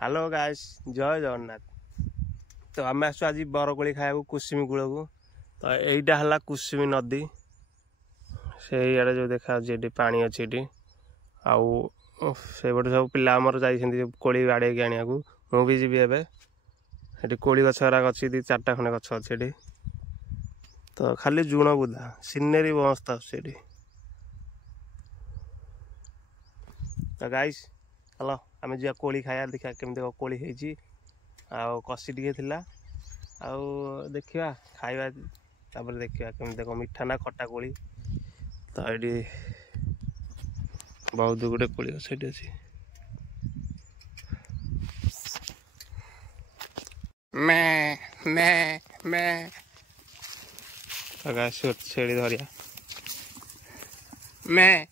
Hello guys जय जगन्नाथ। तो आम आसु आज बरकोली खाया कुसुमी कूल को। तो यहीटा है कुसुमी नदी से आड़े जो देखा ये पानी अच्छी ये आउट सब पिला कोड़ी बाड़े आने को मु भी जी एवं कोड़ी गछराक अच्छी दी चार्टा खंडे गछ अच्छे। तो खाली जुण बुदा सीनेरी मस्त आसुँच। तो गाइस हेलो आम जा कोली खाया देखा केमती कोली होती कषि टे थिला देखा खाଇବା तापर देखा केमती मीठा ना खट्टा कोली। तो ये बहुत गुटे कोली गछ अच्छी। मैं मैं मैं छेड़ी धरिया मैं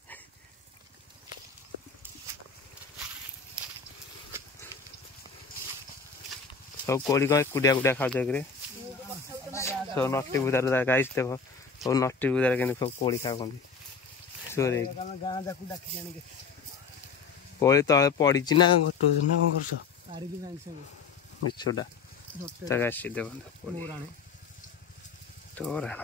सब कोड़ी कौन कुड़िया कुड़िया खाऊ जाए सब नटी बुदार गाइस देख सब नटी बुदार के सब कोड़ी खा कोड़ी तले पड़ी ना घटो ना कौन कर मिछुटा गाइस देख तोराण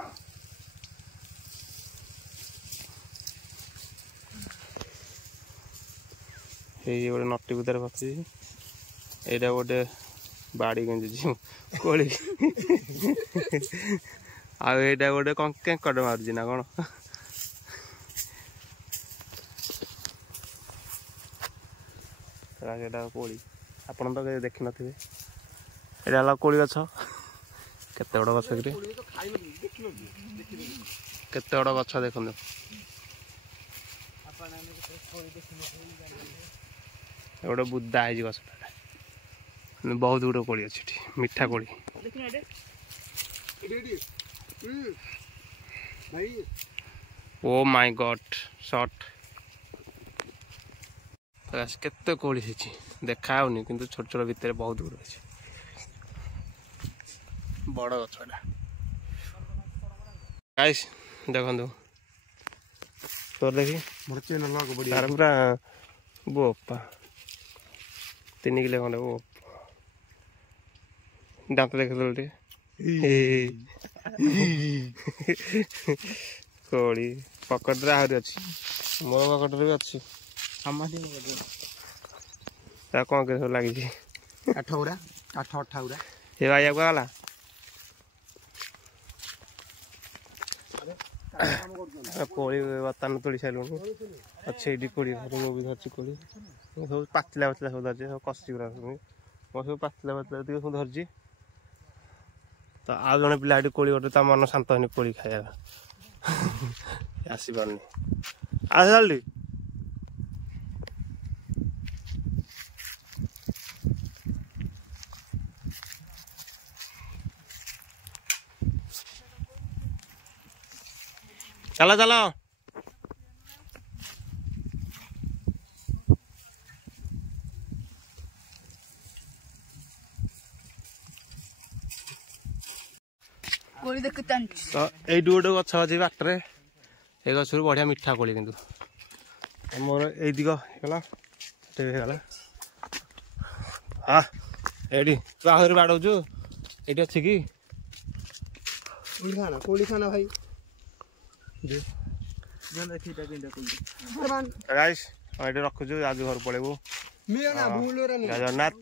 ये गोटे नटी बुदार पक्षी यहाँ गोटे बाड़ी गंजी कोड़ी आईटा गोटे केकड़ मार्जी ना कौन कोड़ी आपड़ तो देखी थे यहाँ कोड़ी गछ केते बड़ गछ केते बड़ गछ देख गोटे बुदा है गछटा बहुत गुड़ कोड़ी अच्छी मीठा कोड़ी ओ माय गॉड शॉट केते कोड़ी देखा किंतु छोट छोट भितर बहुत गुड़ अच्छे बड़ गछटा गाइस देखो तोर देखी तार पूरा बोपा 3 किलो खंडे वो दांत देख कोड़ी पकड़ आहरी अच्छी मोर पकड़ भी अच्छी कौन के सब लगी ये भाई आपका गला कोड़ी बर्तमान तोड़ी सारे अच्छे कोड़ी भी धरची कोड़ी सब पातला पातला सब धरती सब कषि गुरा सब पातला पातला सब धरची। तो आउ जड़े पिला कोड़ी गोटे मन शांत होनी कोड़ी खाया आसपारनी आस जल्दी चलो चलो तो ये गोटे गछ अच्छे बाटर ये गच बढ़िया मीठा कोली कि मोर ये दिग गला हाँ ये तू आहरी बाड़ू ये अच्छी कि कोली खाना भाई गाइस रखुଛୁ आज घर पड़ेबू जगन्नाथ।